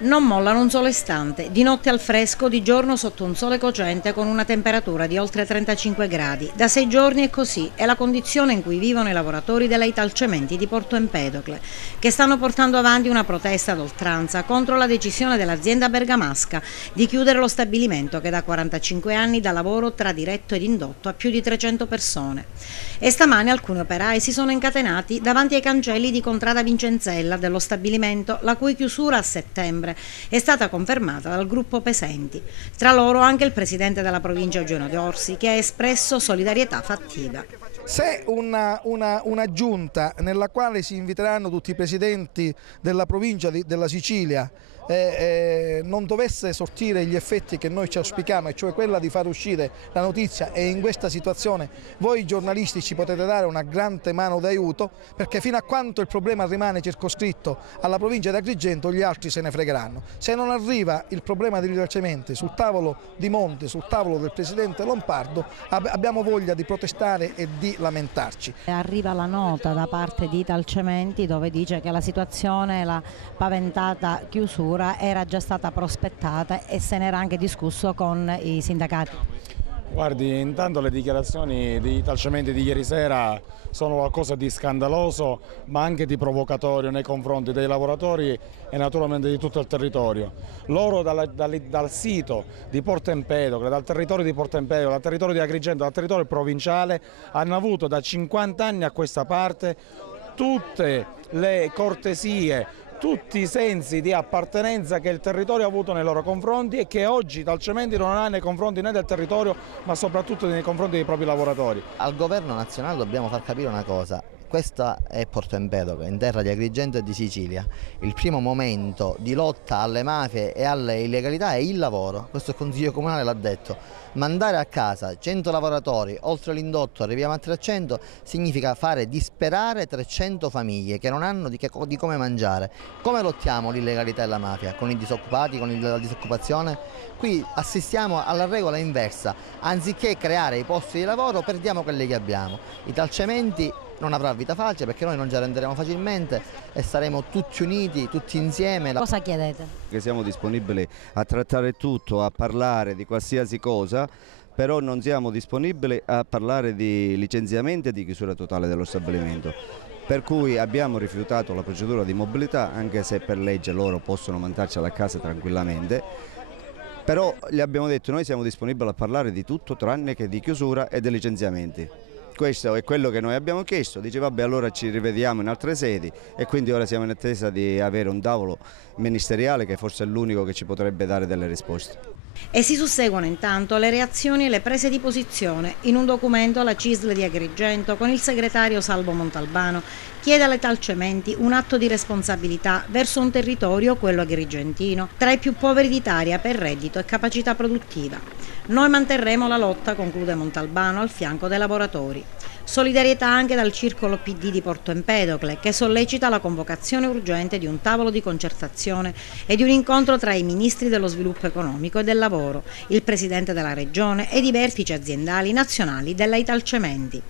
Non mollano un solo istante, di notte al fresco, di giorno sotto un sole cocente con una temperatura di oltre 35 gradi. Da 6 giorni è così, è la condizione in cui vivono i lavoratori della Italcementi di Porto Empedocle, che stanno portando avanti una protesta ad oltranza contro la decisione dell'azienda bergamasca di chiudere lo stabilimento che da 45 anni dà lavoro tra diretto ed indotto a più di 300 persone. E stamane alcuni operai si sono incatenati davanti ai cancelli di Contrada Vincenzella dello stabilimento, la cui chiusura a settembre è stata confermata dal gruppo Pesenti. Tra loro anche il presidente della provincia Eugenio D'Orsi, che ha espresso solidarietà fattiva. Se una giunta nella quale si inviteranno tutti i presidenti della provincia della Sicilia non dovesse sortire gli effetti che noi ci auspichiamo, e cioè quella di far uscire la notizia, e in questa situazione voi giornalisti ci potete dare una grande mano d'aiuto, perché fino a quando il problema rimane circoscritto alla provincia di Agrigento gli altri se ne fregheranno. Se non arriva il problema degli risarcimenti sul tavolo di Monti, sul tavolo del presidente Lombardo, abbiamo voglia di protestare e di lamentarci. Arriva la nota da parte di Italcementi dove dice che la situazione, la paventata chiusura, era già stata prospettata e se n'era anche discusso con i sindacati. Guardi, intanto le dichiarazioni di Italcementi di ieri sera sono qualcosa di scandaloso, ma anche di provocatorio nei confronti dei lavoratori e naturalmente di tutto il territorio. Loro dal sito di Porto Empedocle, dal territorio di Porto Empedocle, dal territorio di Agrigento, dal territorio provinciale, hanno avuto da 50 anni a questa parte tutte le cortesie, tutti i sensi di appartenenza che il territorio ha avuto nei loro confronti e che oggi Italcementi non ha nei confronti né del territorio ma soprattutto nei confronti dei propri lavoratori. Al governo nazionale dobbiamo far capire una cosa. Questa è Porto Empedocle, in terra di Agrigento e di Sicilia. Il primo momento di lotta alle mafie e alle illegalità è il lavoro, questo il Consiglio Comunale l'ha detto. Mandare a casa 100 lavoratori, oltre l'indotto arriviamo a 300, significa fare disperare 300 famiglie che non hanno di come mangiare. Come lottiamo l'illegalità e la mafia? Con i disoccupati, con la disoccupazione? Qui assistiamo alla regola inversa, anziché creare i posti di lavoro perdiamo quelli che abbiamo. Italcementi non avrà vita facile perché noi non ci arrenderemo facilmente e saremo tutti uniti, tutti insieme. Cosa chiedete? Che siamo disponibili a trattare tutto, a parlare di qualsiasi cosa, però non siamo disponibili a parlare di licenziamenti e di chiusura totale dello stabilimento. Per cui abbiamo rifiutato la procedura di mobilità, anche se per legge loro possono mandarci alla casa tranquillamente. Però gli abbiamo detto noi siamo disponibili a parlare di tutto tranne che di chiusura e di licenziamenti. Questo è quello che noi abbiamo chiesto, dice vabbè allora ci rivediamo in altre sedi e quindi ora siamo in attesa di avere un tavolo ministeriale che forse è l'unico che ci potrebbe dare delle risposte. E si susseguono intanto le reazioni e le prese di posizione. In un documento la CISL di Agrigento, con il segretario Salvo Montalbano, chiede alle Italcementi un atto di responsabilità verso un territorio, quello agrigentino, tra i più poveri d'Italia per reddito e capacità produttiva. Noi manterremo la lotta, conclude Montalbano, al fianco dei lavoratori. Solidarietà anche dal circolo PD di Porto Empedocle, che sollecita la convocazione urgente di un tavolo di concertazione e di un incontro tra i ministri dello sviluppo economico e del lavoro, il presidente della regione ed i vertici aziendali nazionali della Italcementi.